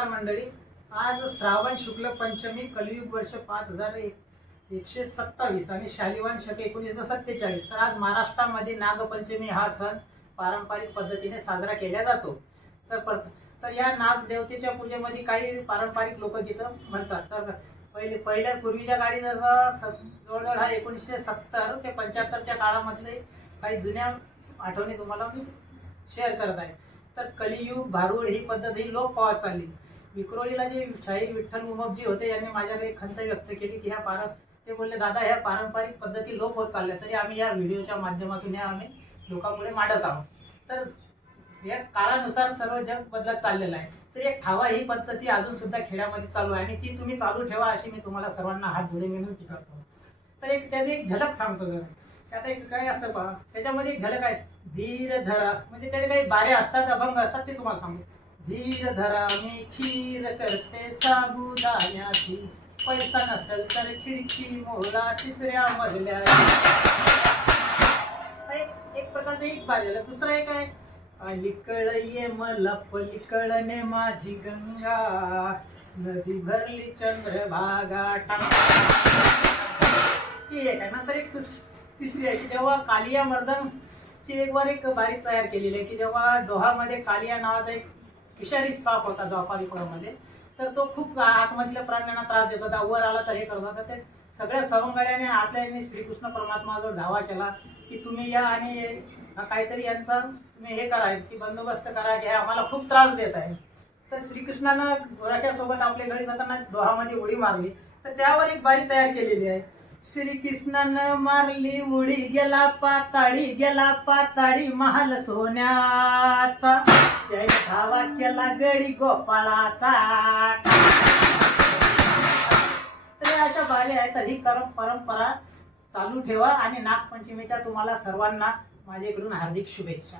नमस्कार मंडळी. आज श्रावण शुक्ल पंचमी, कलियुग वर्ष 5127 आणि शालिवान शके 1947. तर आज महाराष्ट्रामध्ये नागपंचमी हा सण पारंपरिक पद्धतीने साजरा केला जातो. तर या नाग देवतेच्या पूजेमध्ये काही पारंपरिक लोकगीतं म्हणतात. तर पहिल्या पूर्वीच्या काळी जसं जवळजवळ हा 1970 ते 75च्या काळामधले काही जुन्या आठवणी तुम्हाला मी शेअर करत आहे. तर कलियुग भारूड ही पद्धत ही लोप पावत चालली. विक्रोळीला जे शाहीर विठ्ठल उमपजी होते यांनी माझ्याकडे खंत व्यक्त केली की ते बोलले, दादा ह्या पारंपरिक पद्धती लोप होत चालल्या, तरी आम्ही या व्हिडिओच्या माध्यमातून आम्ही लोकांपुढे मांडत आहोत. तर या काळानुसार सर्व जग बदलत चाललेलं आहे. तर एक ठावा ही पद्धती अजून सुद्धा खेड्यामध्ये चालू आहे आणि ती तुम्ही चालू ठेवा अशी मी तुम्हाला सर्वांना हात जोडून विनंती करतो. तर त्याने एक झलक सांगतो जरा. आता एक काय असतं पहा, त्याच्यामध्ये एक झलक आहे. धीर धरा, म्हणजे त्याने काही बारे असतात, अभंग असतात, ते तुम्हाला सांगतो. धीर धरा मी खीर करते साबुदाण्याची, पैसा नसेल तर खिडकी मोहरा तिसऱ्या मजल्या. एक प्रकारचं एक बारे झालं. दुसरा एक आहे, अलीकळ ये मला पलीकडने माझी गंगा, नदी भरली चंद्रभागा ती एक आहे. नंतर एक तिसरी आहे की जेव्हा कालिया मर्दनची एक बारी तयार केलेली आहे की जेव्हा डोहामध्ये कालिया नावाचा एक विषारी साप होता द्वापारीपुरामध्ये, तर तो खूप आतमधल्या प्राण्यांना त्रास देत होता. वर आला तर हे करत होता. ते सगळ्या सवंगड्याने आतल्याने श्रीकृष्ण परमात्माजवळ धावा केला की तुम्ही या आणि काहीतरी यांचा तुम्ही हे करा की बंदोबस्त करा की आम्हाला खूप त्रास देत आहे. तर श्रीकृष्णानं गोरख्यासोबत आपल्या घरी जाताना डोहामध्ये उडी मारली. तर त्यावर एक बारी तयार केलेली आहे. श्रीकृष्णानं मारली उडी, गेला पाताळी महाल सोन्याचा, त्याने धावा केला गडी गोपाळाचा. तर अशा बारी आहेत. तर ही परंपरा चालू ठेवा आणि नागपंचमीच्या तुम्हाला सर्वांना माझ्याकडून हार्दिक शुभेच्छा.